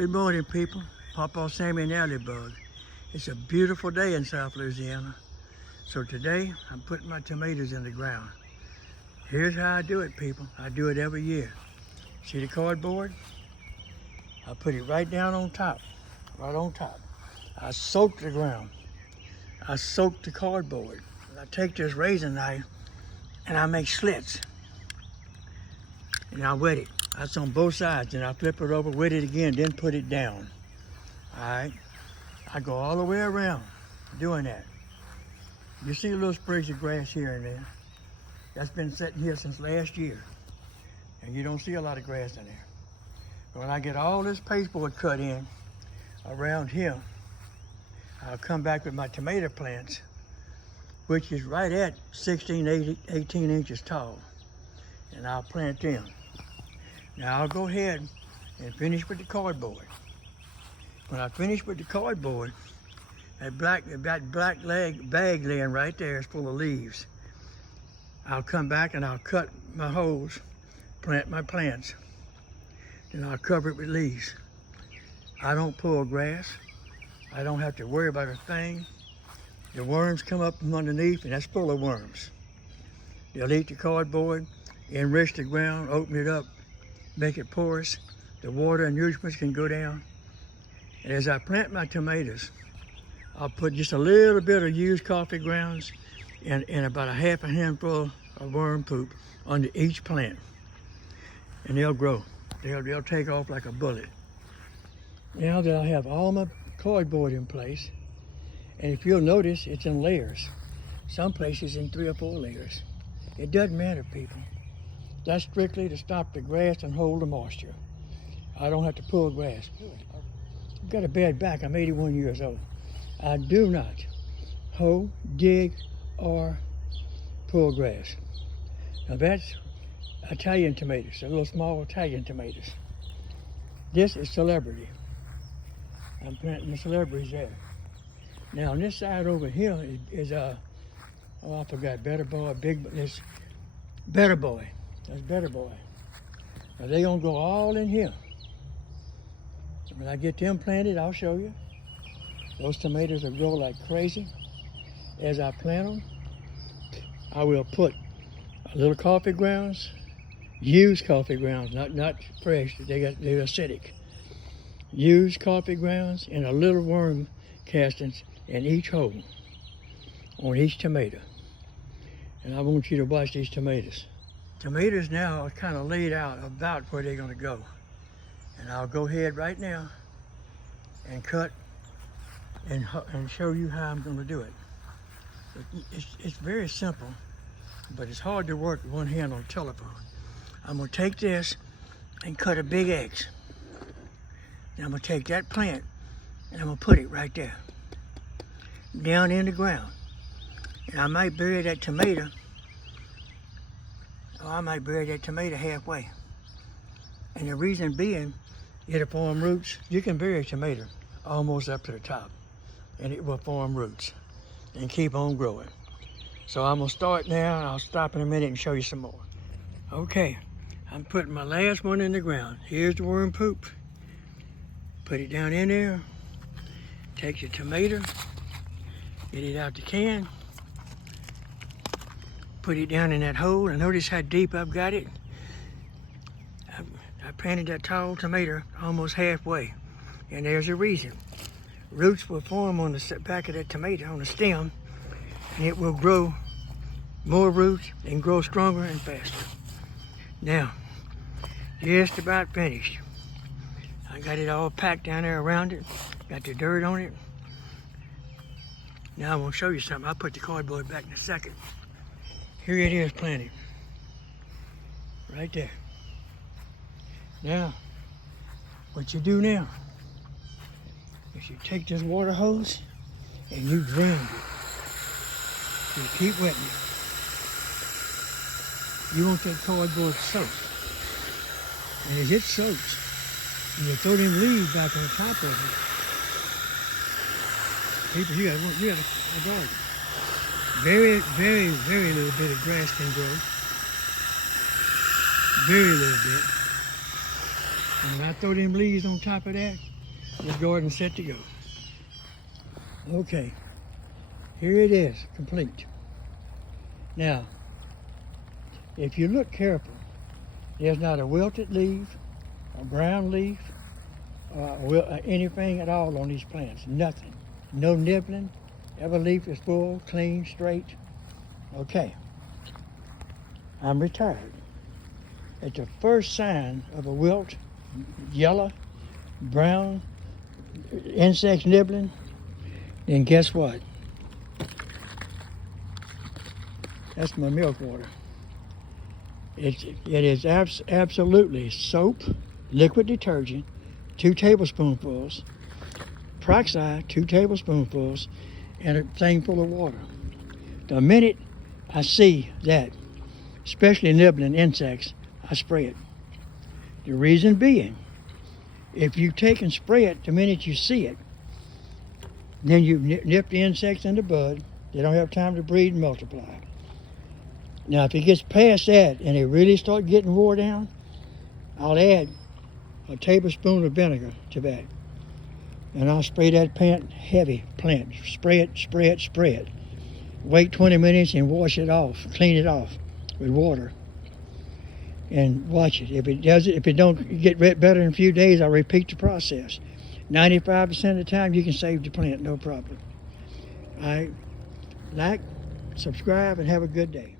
Good morning, people. Pawpaw, Sammy, and Alley Bug. It's a beautiful day in South Louisiana. So today, I'm putting my tomatoes in the ground. Here's how I do it, people. I do it every year. See the cardboard? I put it right down on top, right on top. I soak the ground. I soak the cardboard. I take this razor knife and I make slits. And I wet it. That's on both sides. And I flip it over, wet it again, then put it down. All right? I go all the way around doing that. You see little sprigs of grass here and there. That's been sitting here since last year. And you don't see a lot of grass in there. But when I get all this pasteboard cut in around here, I'll come back with my tomato plants, which is right at 16, 18 inches tall. And I'll plant them. Now I'll go ahead and finish with the cardboard. When I finish with the cardboard, that black bag laying right there is full of leaves. I'll come back and I'll cut my holes, plant my plants, and I'll cover it with leaves. I don't pull grass. I don't have to worry about a thing. The worms come up from underneath, and that's full of worms. They'll eat the cardboard, enrich the ground, open it up, make it porous. The water and nutrients can go down. And as I plant my tomatoes, I'll put just a little bit of used coffee grounds and about a half a handful of worm poop under each plant. And they'll grow. They'll take off like a bullet. Now that I have all my cardboard in place, and if you'll notice, it's in layers. Some places in 3 or 4 layers. It doesn't matter, people. That's strictly to stop the grass and hold the moisture. I don't have to pull grass. I've got a bad back. I'm 81 years old. I do not hoe, dig, or pull grass. Now that's Italian tomatoes, the little small Italian tomatoes. This is celebrity. I'm planting the celebrities there. Now on this side over here is I forgot, Better Boy, this Better Boy. That's Better Boy. Now they're gonna go all in here. When I get them planted, I'll show you. Those tomatoes will grow like crazy. As I plant them, I will put a little coffee grounds, used coffee grounds, not fresh, they're acidic. Used coffee grounds and a little worm castings in each hole on each tomato. And I want you to watch these tomatoes. Tomatoes now are kind of laid out about where they're gonna go. And I'll go ahead right now and cut and show you how I'm gonna do it. It's very simple, but it's hard to work with one hand on the telephone. I'm gonna take this and cut a big X. Then I'm gonna take that plant and I'm gonna put it right there, down in the ground. And I might bury that tomato, or I might bury that tomato halfway. And the reason being, it'll form roots. You can bury a tomato almost up to the top, and it will form roots and keep on growing. So I'm gonna start now, and I'll stop in a minute and show you some more. Okay, I'm putting my last one in the ground. Here's the worm poop. Put it down in there. Take your tomato, get it out the can, put it down in that hole, and notice how deep I've got it. I planted that tall tomato almost halfway, and there's a reason. Roots will form on the back of that tomato, on the stem, and it will grow more roots and grow stronger and faster. Now, just about finished. I got it all packed down there around it, got the dirt on it. Now I'm gonna show you something. I'll put the cardboard back in a second. Here it is planted, right there. Now, what you do now is you take this water hose and you drain it. You keep wetting it. You want that cardboard soaked. And as it soaks, you throw them leaves back on top of it. People, you got a garden. Very, very, very little bit of grass can grow. Very little bit. And when I throw them leaves on top of that, This garden's set to go. Okay, here it is, complete. Now, if you look careful, there's not a wilted leaf, a brown leaf, anything at all on these plants, nothing. No nibbling, every leaf is full, clean, straight. Okay, I'm retired. It's the first sign of a wilt, yellow, brown, insects nibbling, then guess what? That's my milk water. It is absolutely soap, liquid detergent, 2 tablespoonfuls, peroxide, 2 tablespoonfuls, and a thing full of water. The minute I see that, especially nibbling insects, I spray it. The reason being, if you take and spray it the minute you see it, then you nip the insects in the bud. They don't have time to breed and multiply. Now, if it gets past that and they really start getting wore down, I'll add a tablespoon of vinegar to that. And I'll spray that plant heavy, plant. Spray it, spray it, spray it. Wait 20 minutes and wash it off, clean it off with water. And watch it. If it don't get better in a few days, I'll repeat the process. 95% of the time, you can save the plant, no problem. All right, like, subscribe, and have a good day.